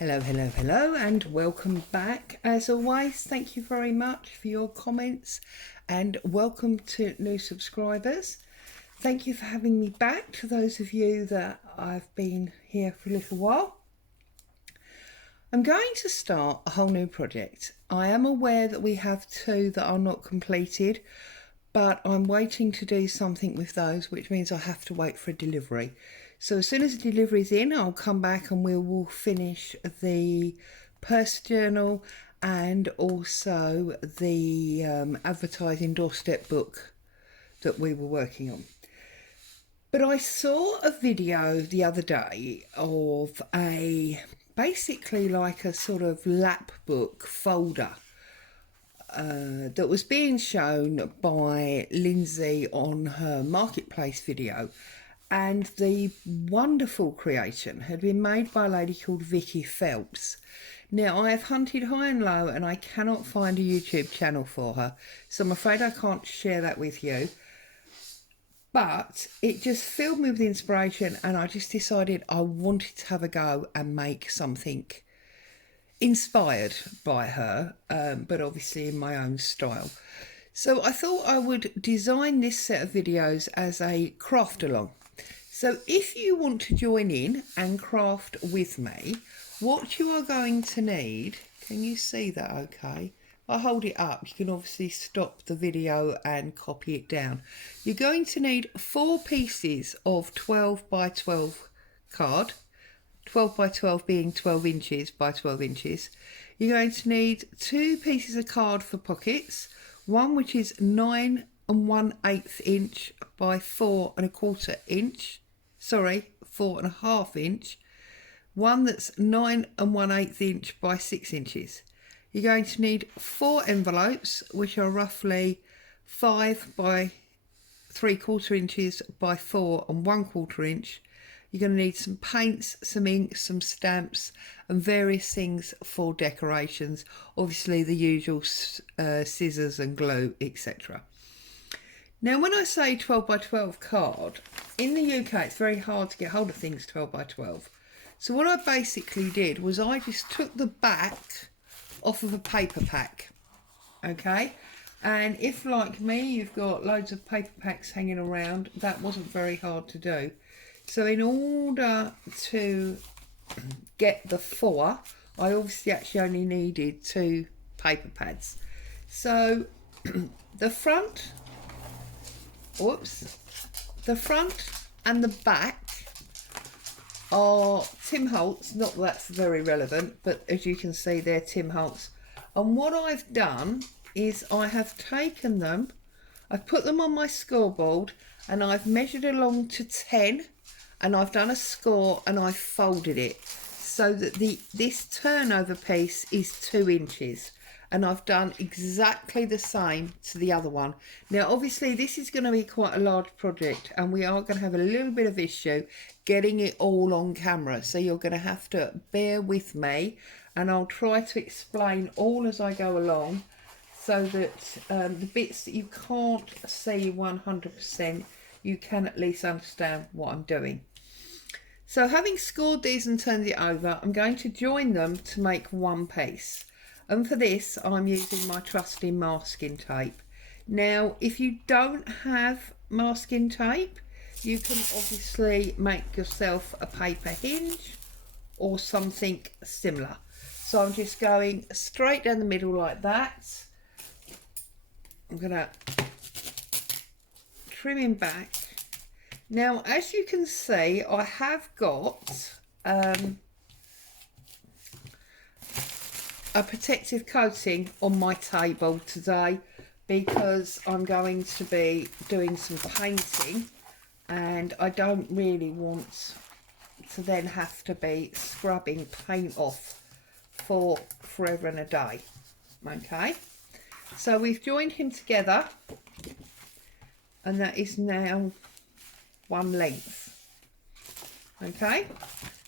Hello, hello, hello, and welcome back. As always, thank you very much for your comments and welcome to new subscribers. Thank you for having me back, to those of you that I've been here for a little while. I'm going to start a whole new project. I am aware that we have two that are not completed, but I'm waiting to do something with those, which means I have to wait for a delivery. So as soon as the delivery is in, I'll come back and we will finish the purse journal and also the advertising doorstep book that we were working on. But I saw a video the other day of basically like a sort of lap book folder that was being shown by Lindsay on her marketplace video, and the wonderful creation had been made by a lady called Vicky Phelps. Now, I have hunted high and low and I cannot find a YouTube channel for her, so I'm afraid I can't share that with you. But it just filled me with inspiration and I just decided I wanted to have a go and make something inspired by her, but obviously in my own style. So I thought I would design this set of videos as a craft along. So if you want to join in and craft with me, what you are going to need, can you see that okay? I hold it up, you can obviously stop the video and copy it down. You're going to need 4 pieces of 12 by 12 card, 12 by 12 being 12 inches by 12 inches. You're going to need 2 pieces of card for pockets, one which is 9 1/8 inch by 4 1/4 inch, 4.5 inch, one that's 9 1/8 inch by 6 inches. You're going to need 4 envelopes, which are roughly 5 by 3/4 inches by 4 1/4 inch. You're going to need some paints, some ink, some stamps and various things for decorations. Obviously the usual scissors and glue, etc. Now when I say 12 by 12 card, in the UK it's very hard to get hold of things 12 by 12. So what I basically did was I just took the back off of a paper pack, okay? And if, like me, you've got loads of paper packs hanging around, that wasn't very hard to do. So in order to get the 4, I obviously actually only needed 2 paper pads. So the front and the back are Tim Holtz. Not that that's very relevant, but as you can see, they're Tim Holtz. And what I've done is I have taken them, I've put them on my scoreboard and I've measured along to 10 and I've done a score and I've folded it so that this turnover piece is 2 inches. And I've done exactly the same to the other one. Now obviously this is going to be quite a large project and we are going to have a little bit of issue getting it all on camera, so you're going to have to bear with me and I'll try to explain all as I go along so that the bits that you can't see 100% you can at least understand what I'm doing. So having scored these and turned it over, I'm going to join them to make one piece. And for this, I'm using my trusty masking tape. Now, if you don't have masking tape, you can obviously make yourself a paper hinge or something similar. So I'm just going straight down the middle like that. I'm going to trim him back. Now, as you can see, I have got a protective coating on my table today because I'm going to be doing some painting and I don't really want to then have to be scrubbing paint off for forever and a day. Okay, so we've joined him together and that is now one length. Okay,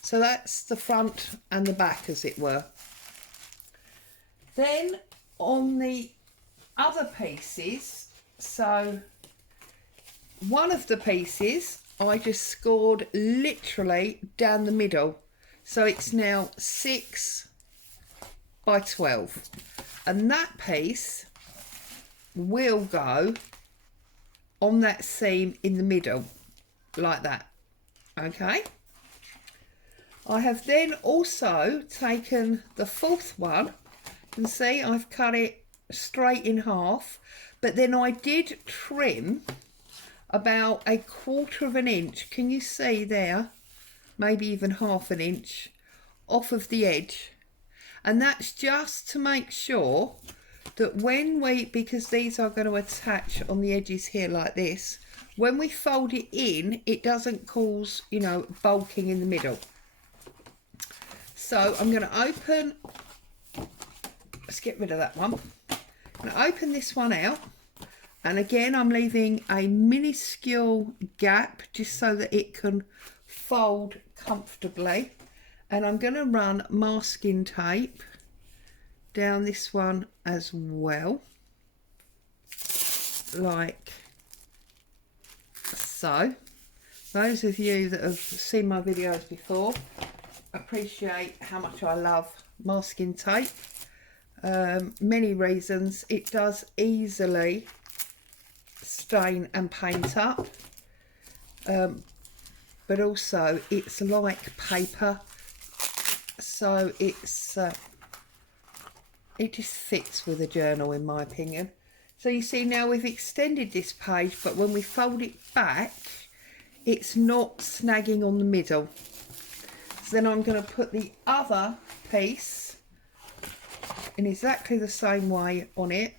so that's the front and the back, as it were. Then on the other pieces, so one of the pieces I just scored literally down the middle. So it's now 6 by 12. And that piece will go on that seam in the middle, like that. Okay. I have then also taken the 4th one. You can see I've cut it straight in half, but then I did trim about 1/4 inch. Can you see there? Maybe even 1/2 inch off of the edge. And that's just to make sure that when because these are going to attach on the edges here like this, when we fold it in, it doesn't cause, you know, bulking in the middle. So I'm going to open, let's get rid of that one. I'm going to open this one out. And again, I'm leaving a minuscule gap just so that it can fold comfortably. And I'm going to run masking tape down this one as well, like so. Those of you that have seen my videos before appreciate how much I love masking tape. Many reasons. It does easily stain and paint up, but also it's like paper, so it's it just fits with a journal in my opinion. So you see now we've extended this page, but when we fold it back, it's not snagging on the middle. So then I'm going to put the other piece in exactly the same way on it.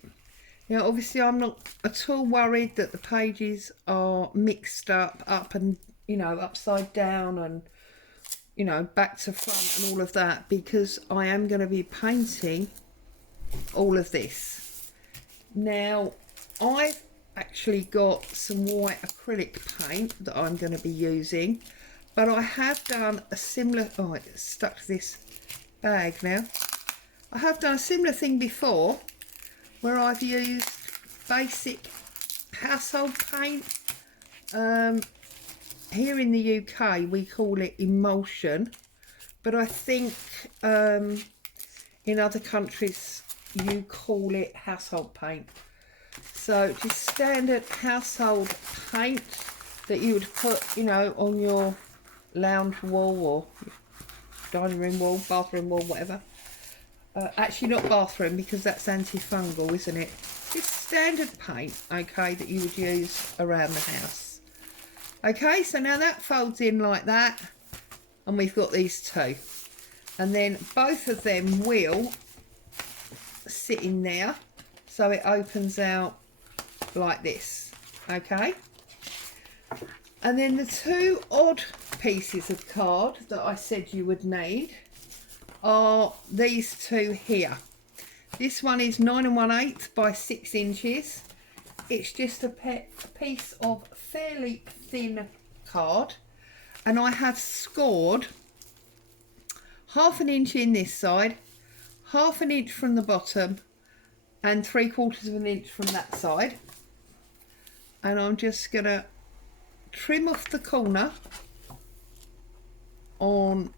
Now obviously I'm not at all worried that the pages are mixed up and, you know, upside down and, you know, back to front and all of that, because I am going to be painting all of this. Now I've actually got some white acrylic paint that I'm going to be using, but I have done a similar, oh, it's stuck to this bag now. I have done a similar thing before where I've used basic household paint. Here in the UK we call it emulsion, but I think in other countries you call it household paint. So just standard household paint that you would put, you know, on your lounge wall or dining room wall, bathroom wall, whatever. Actually not bathroom, because that's antifungal, isn't it? Just standard paint, okay, that you would use around the house. Okay, so now that folds in like that, and we've got these two. And then both of them will sit in there, so it opens out like this, okay? And then the two odd pieces of card that I said you would need are these two here. This one is 9 1/8 by 6 inches. It's just a piece of fairly thin card, and I have scored 1/2 inch in this side, 1/2 inch from the bottom, and 3/4 inch from that side. And I'm just gonna trim off the corner on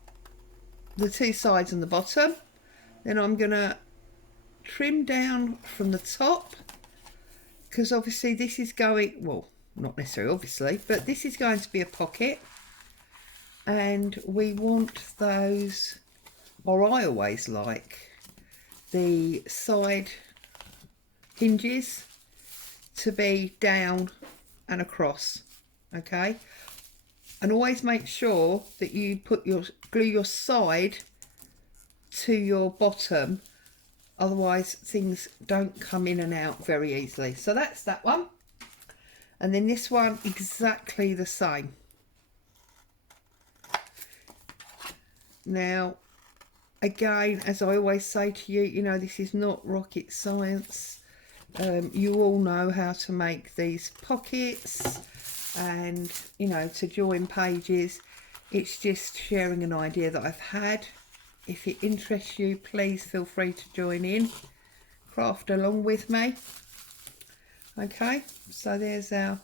the two sides and the bottom. Then I'm gonna trim down from the top, because obviously this is going, well, not necessarily obviously, but this is going to be a pocket, and we want those, or I always like the side hinges to be down and across, okay? And always make sure that you put glue your side to your bottom, otherwise things don't come in and out very easily. So that's that one. And then this one, exactly the same. Now, again, as I always say to you, you know, this is not rocket science. You all know how to make these pockets and, you know, to join pages. It's just sharing an idea that I've had. If it interests you, please feel free to join in, craft along with me. Okay, so there's our,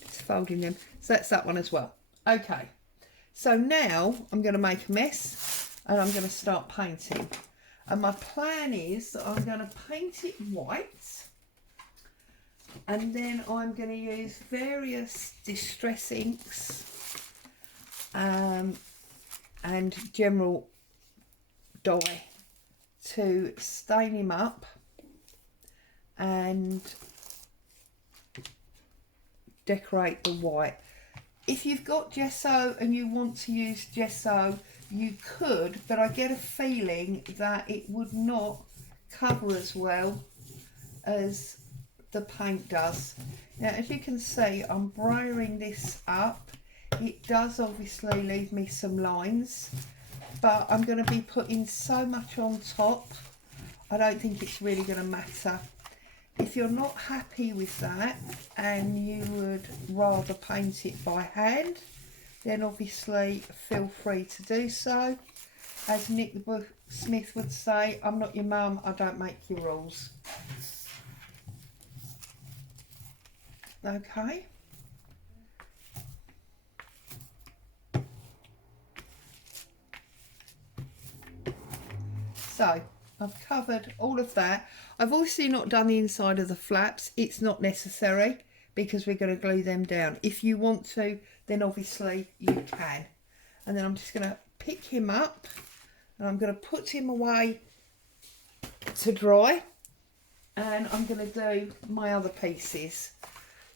just folding them. So that's that one as well. Okay, So now I'm going to make a mess and I'm going to start painting. And my plan is that I'm going to paint it white, and then I'm going to use various distress inks and general dye to stain him up and decorate the white. If you've got gesso and you want to use gesso, you could, but I get a feeling that it would not cover as well as the paint does. Now, as you can see, I'm brayering this up. It does obviously leave me some lines, but I'm going to be putting so much on top, I don't think it's really going to matter. If you're not happy with that and you would rather paint it by hand, then obviously feel free to do so. As Nick the Smith would say, I'm not your mum, I don't make your rules. Okay. So I've covered all of that. I've obviously not done the inside of the flaps. It's not necessary because we're going to glue them down. If you want to, then obviously you can. And then I'm just going to pick him up and I'm going to put him away to dry, and I'm going to do my other pieces.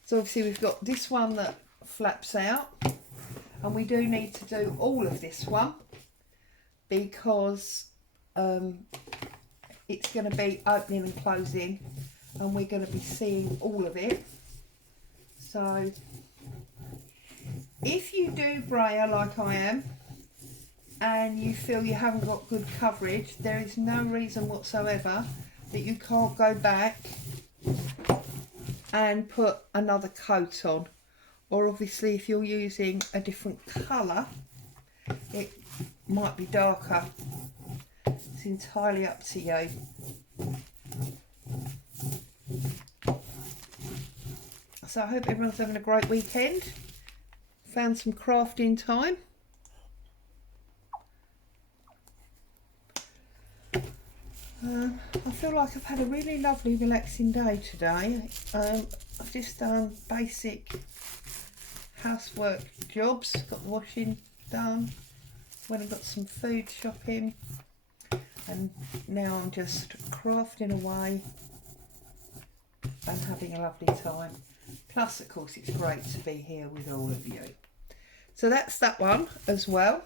So obviously we've got this one that flaps out, and we do need to do all of this one because it's going to be opening and closing and we're going to be seeing all of it. So if you do brayer like I am and you feel you haven't got good coverage, there is no reason whatsoever that you can't go back and put another coat on. Or obviously if you're using a different colour, it might be darker. It's entirely up to you. So I hope everyone's having a great weekend. Found some crafting time. I feel like I've had a really lovely relaxing day today. I've just done basic housework jobs, got washing done, went and got some food shopping, and now I'm just crafting away and having a lovely time. Plus, of course, it's great to be here with all of you. So that's that one as well.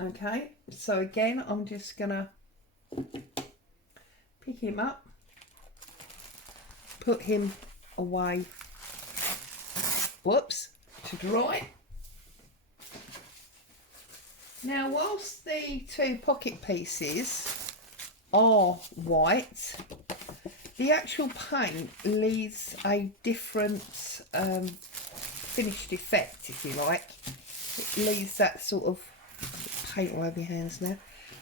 Okay, so again, I'm just gonna pick him up, put him away, whoops, to dry. Now, whilst the two pocket pieces are white, the actual paint leaves a different finished effect, if you like. It leaves that sort of, paint all over your hands now,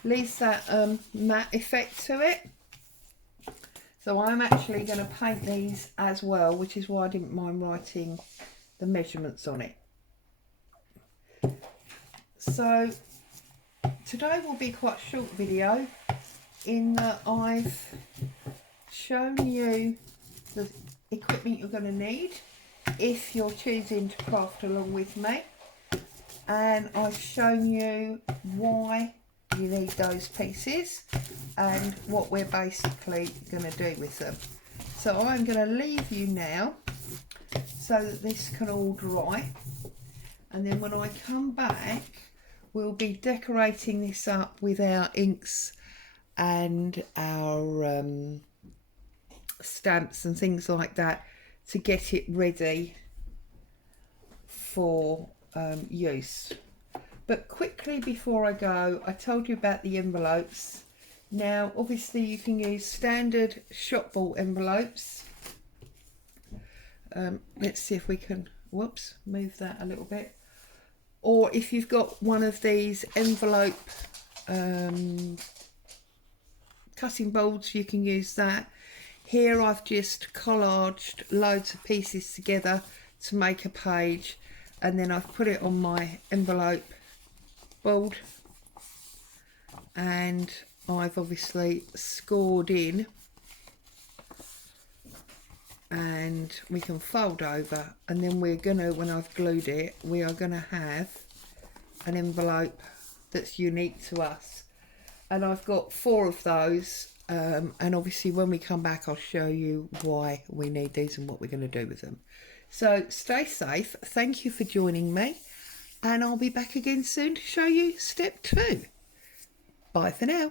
leaves that matte effect to it. So I'm actually going to paint these as well, which is why I didn't mind writing the measurements on it. So today will be quite a short video in that I've shown you the equipment you're going to need if you're choosing to craft along with me, and I've shown you why you need those pieces and what we're basically going to do with them. So I'm going to leave you now so that this can all dry, and then when I come back we'll be decorating this up with our inks and our stamps and things like that to get it ready for use. But quickly before I go, I told you about the envelopes. Now obviously you can use standard shop bought envelopes. Let's see if we can, whoops, move that a little bit. Or if you've got one of these envelope cutting boards, you can use that. Here I've just collaged loads of pieces together to make a page, and then I've put it on my envelope board, and I've obviously scored in, and we can fold over, and then we're gonna, when I've glued it, we are gonna have an envelope that's unique to us, and I've got 4 of those, and obviously when we come back I'll show you why we need these and what we're going to do with them. So stay safe, thank you for joining me, and I'll be back again soon to show you step 2. Bye for now.